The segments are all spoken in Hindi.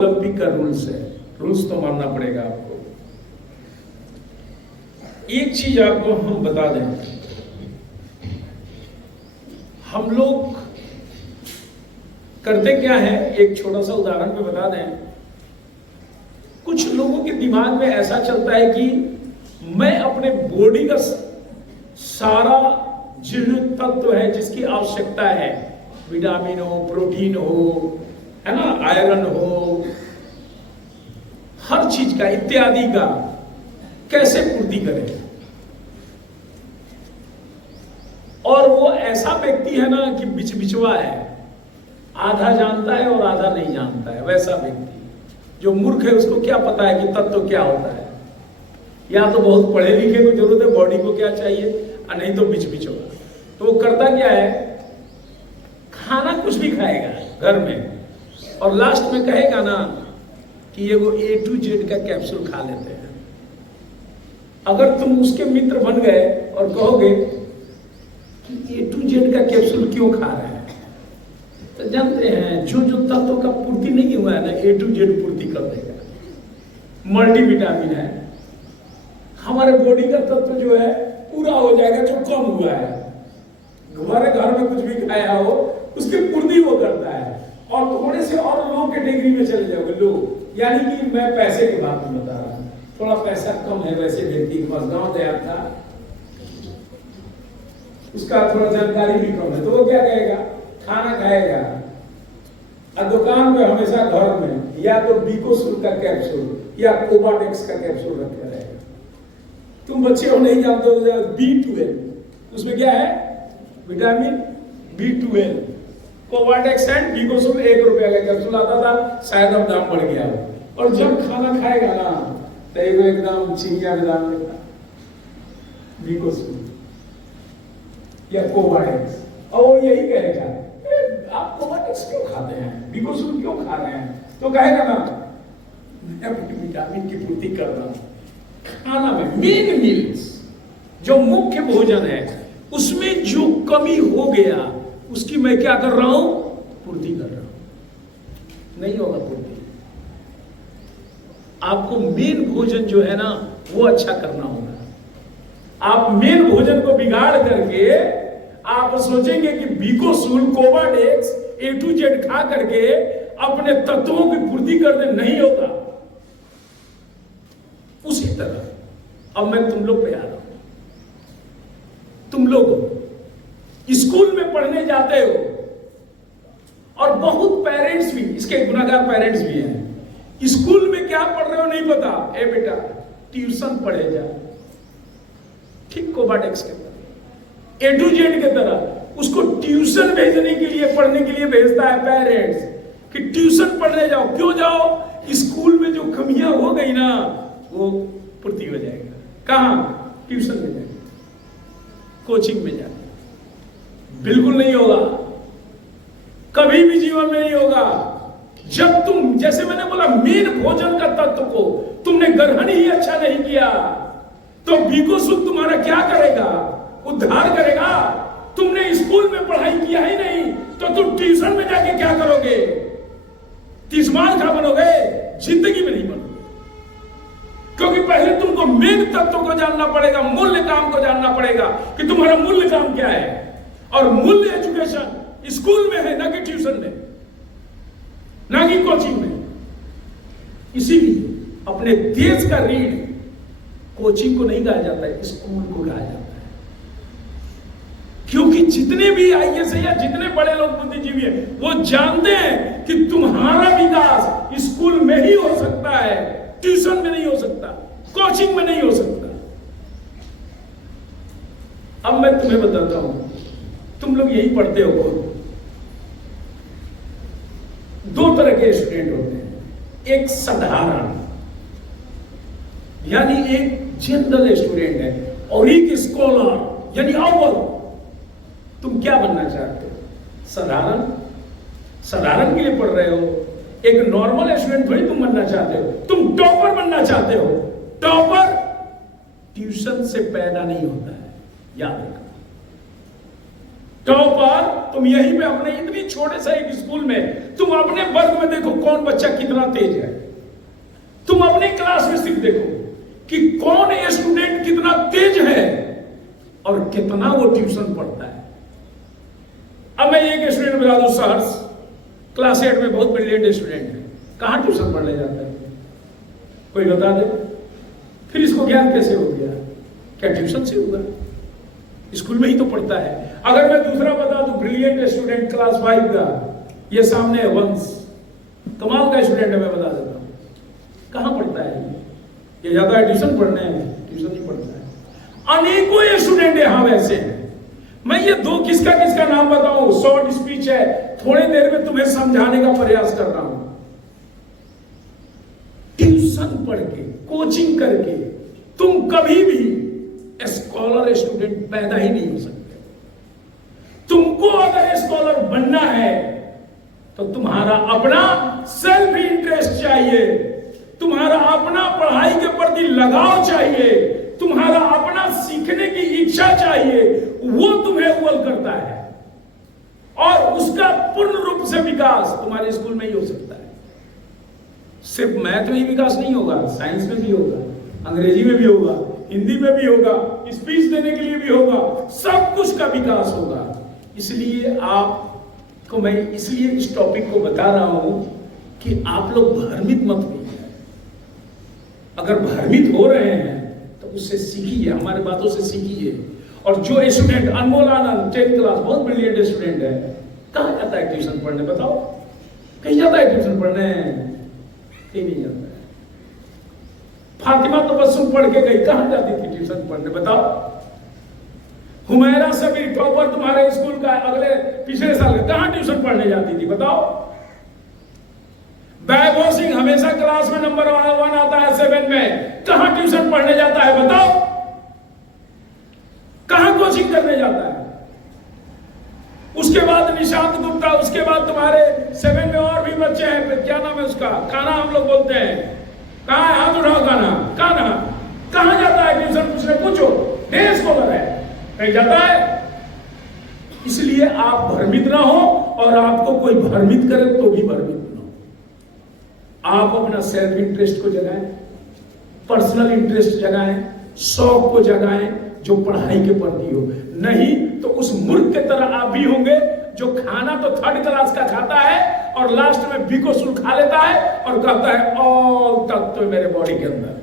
ओलंपिक का रूल्स है, रूल्स तो मानना पड़ेगा आपको। एक चीज आपको हम बता दें, हम लोग करते क्या है, एक छोटा सा उदाहरण पे बता दें। कुछ लोगों के दिमाग में ऐसा चलता है कि मैं अपने बॉडी का सारा जो तत्व है जिसकी आवश्यकता है, विटामिन हो, प्रोटीन हो, है ना, आयरन हो, हर चीज का इत्यादि का कैसे पूर्ति करें। और वो ऐसा व्यक्ति है ना कि बिच बिचवा है, आधा जानता है और आधा नहीं जानता है। वैसा व्यक्ति जो मूर्ख है, उसको क्या पता है कि तत्व क्या होता है। या तो बहुत पढ़े लिखे को जरूरत है, बॉडी को क्या चाहिए, और नहीं तो बिच बिचवा। तो वो करता क्या है, खाना कुछ भी खाएगा घर में और लास्ट में कहेगा ना कि ये वो A to Z का कैप्सूल खा लेते हैं। अगर तुम उसके मित्र बन गए और कहोगे कि A to Z का कैप्सूल क्यों खा रहे हैं, तो जानते हैं जो जो तत्व का पूर्ति नहीं हुआ है ना, A to Z पूर्ति कर देगा। मल्टीविटामिन है, हमारे बॉडी का तत्व जो है पूरा हो जाएगा जो कम हुआ है। हमारे घर में कुछ भी खाया हो उसकी पूर्ति वो करता है। और थोड़े से और लो कैटेगरी में चले जाओगे, लो यानी कि मैं पैसे की बात नहीं बता रहा हूं, थोड़ा पैसा कम है वैसे व्यक्ति के पास, गांव देहात था, उसका थोड़ा जानकारी भी कम है, तो वो क्या कहेगा, खाना खाएगा और दुकान में हमेशा घर में या तो बीकोसुल का कैप्सूल या कोबाडेक्स का कैप्सूल रखा रहेगा। तुम बच्चे हो नहीं जानते हो, B12 उसमें क्या है, विटामिन B12, कोबाडेक्स एंड बीकोसुल 1 रुपया का कैप्सूल आता था, शायद अब दाम बढ़ गया हो। और जब खाना खाएगा ना तो एकदम चिड़िया दाम लेगा बीकोसुल या कोबाडेक्स, और वो यही कहेगा आप कोबाडेक्स क्यों खाते हैं, बीकोसुल क्यों खा रहे हैं, तो कहेगा ना मैं अपनी विटामिन की पूर्ति कर रहा हूं। खाना में मेन मील्स जो मुख्य भोजन है उसमें जो कमी हो गया उसकी मैं क्या कर रहा हूं, पूर्ति कर रहा हूं। नहीं होगा पूर्ति। आपको मेन भोजन जो है ना वो अच्छा करना होगा। आप मेन भोजन को बिगाड़ करके आप सोचेंगे कि बीकोसुल, कोबाडेक्स, A to Z खा करके अपने तत्वों की पूर्ति करने, नहीं होगा। उसी तरह अब मैं तुम लोग पे आ रहा हूं। तुम लोग स्कूल में पढ़ने जाते हो और बहुत पेरेंट्स भी, इसके गुनाहगार पेरेंट्स भी हैं, स्कूल में क्या पढ़ रहे हो नहीं पता, ए बेटा ट्यूशन पढ़े जा, ठीक कोबाडेक्स के तरह, A to Z के तरह उसको ट्यूशन भेजने के लिए, पढ़ने के लिए भेजता है पेरेंट्स कि ट्यूशन पढ़ने जाओ। क्यों जाओ, स्कूल में जो कमियां हो गई ना वो पूर्ति हो जाएगा। कहां, ट्यूशन में जाएगा, कोचिंग में जाएगा। बिल्कुल नहीं होगा, कभी भी जीवन में नहीं होगा। जब तुम, जैसे मैंने बोला, मेन भोजन का तत्व को तुमने ग्रहण ही अच्छा नहीं किया तो बीकोसुल तुम्हारा क्या करेगा, उद्धार करेगा। तुमने स्कूल में पढ़ाई किया ही नहीं तो तुम ट्यूशन में जाके क्या करोगे, तीसमान खा बनोगे, जिंदगी में नहीं बनोगे। क्योंकि पहले तुमको मेन तत्व को जानना पड़ेगा, मूल्य काम को जानना पड़ेगा कि तुम्हारा मूल्य काम क्या है। और मूल्य एजुकेशन स्कूल में है, ना कि ट्यूशन में, ना कि कोचिंग में। इसीलिए अपने देश का रीढ़ कोचिंग को नहीं कहा जाता है, स्कूल को कहा जाता है। क्योंकि जितने भी IAS या जितने बड़े लोग बुद्धिजीवी हैं वो जानते हैं कि तुम्हारा विकास स्कूल में ही हो सकता है, ट्यूशन में नहीं हो सकता, कोचिंग में नहीं हो सकता। अब मैं तुम्हें बताता हूं, तुम लोग यही पढ़ते हो, दो तरह के स्टूडेंट होते हैं। एक साधारण यानी एक जनरल स्टूडेंट है, और एक स्कॉलर यानी अव्वल। तुम क्या बनना चाहते हो, साधारण, साधारण के लिए पढ़ रहे हो। एक नॉर्मल स्टूडेंट थोड़ी तुम बनना चाहते हो, तुम टॉपर बनना चाहते हो। टॉपर ट्यूशन से पैदा नहीं होता है, याद रखना। टॉपर तुम यहीं पे अपने इतनी छोटे से एक स्कूल में तुम अपने वर्ग में देखो कौन बच्चा कितना तेज है। तुम अपने क्लास में सिर्फ देखो कि कौन स्टूडेंट कितना तेज है और कितना वो ट्यूशन पढ़ता है। अब मैं एक स्टूडेंट बता दूं, सहर्ष क्लास 8 में बहुत ब्रिलियंट स्टूडेंट है, कहां ट्यूशन पढ़ने जाता है? कोई बता दे। फिर इसको ज्ञान कैसे हो गया? क्या ट्यूशन से होगा? स्कूल में ही तो पढ़ता है। अगर मैं दूसरा बता दूं, ब्रिलियंट स्टूडेंट क्लास 5 का, ये सामने है वंश, कमाल का स्टूडेंट है, मैं बता देता हूं। कहां पढ़ता है ये? जाता है ट्यूशन पढ़ने? ट्यूशन नहीं पढ़ता है। अनेकों स्टूडेंट यहां वैसे हैं। मैं ये दो किसका किसका नाम बताऊं? शॉर्ट स्पीच है, थोड़ी देर में तुम्हें समझाने का प्रयास कर रहा हूं। ट्यूशन पढ़ के, कोचिंग करके तुम कभी भी स्कॉलर स्टूडेंट पैदा ही नहीं हो सकते। तुमको अगर स्कॉलर बनना है तो तुम्हारा अपना सेल्फ इंटरेस्ट चाहिए, तुम्हारा अपना पढ़ाई के प्रति लगाव चाहिए, तुम्हारा अपना सीखने की इच्छा चाहिए, वो तुम्हें अव्वल करता है। और उसका पूर्ण रूप से विकास तुम्हारे स्कूल में ही हो सकता है। सिर्फ मैथ में ही विकास नहीं होगा, साइंस में भी होगा, अंग्रेजी में भी होगा, हिंदी में भी होगा, स्पीच देने के लिए भी होगा, सब कुछ का विकास होगा। इसलिए आपको मैं इसलिए इस टॉपिक को बता रहा हूं कि आप लोग भ्रमित मत होइए। अगर भ्रमित हो रहे हैं तो उससे सीखिए, हमारे बातों से सीखिए। और जो स्टूडेंट, अनमोल आनंद 10th क्लास बहुत ब्रिलियंट स्टूडेंट है, कहां जाता है ट्यूशन पढ़ने? बताओ, कहीं जाता है ट्यूशन पढ़ने? कहीं नहीं जाता है। फातिमा तो बस पढ़ के गई, कहां जाती थी ट्यूशन पढ़ने? बताओ। हुमैरा सबीर टॉपर तुम्हारे स्कूल का अगले पिछले साल कहां ट्यूशन पढ़ने जाती थी? बताओ। वैभव सिंह हमेशा क्लास में नंबर 1 आता है 7 में, कहां ट्यूशन पढ़ने जाता है? बताओ। कहां कोचिंग करने जाता है? उसके बाद निशांत गुप्ता, उसके बाद तुम्हारे 7 में और भी बच्चे हैं, क्या नाम है उसका? काना हम लोग बोलते हैं। कहां है? हाथ उठाओ। काना, काना कहां जाता है ट्यूशन? पूछने पूछो, ढेर स्कॉलर है, कहीं जाता है? इसलिए आप भ्रमित ना हो, और आपको कोई भ्रमित करे तो भी भ्रमित ना हो। आप अपना सेल्फ इंटरेस्ट को जगाएं, पर्सनल इंटरेस्ट जगाएं, शौक को जगाएं जो पढ़ाई के प्रति हो। नहीं तो उस मूर्ख के तरह आप भी होंगे जो खाना तो 3rd क्लास का खाता है और लास्ट में बीकोसूल खा लेता है और कहता है ऑल तत्व मेरे बॉडी के अंदर।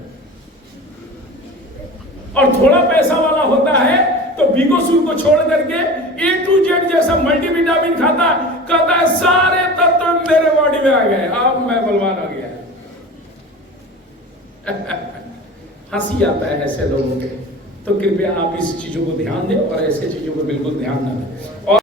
और थोड़ा पैसा वाला होता है तो बीकोसूल को छोड़ करके A to Z जैसा मल्टीविटामिन खाता, कहता है सारे तत्व मेरे बॉडी में आ गए, अब मैं बलवान आ गया। हंसी आता है ऐसे लोगों के। तो कृपया आप इस चीजों को ध्यान दें और ऐसे चीजों को बिल्कुल ध्यान न दें। और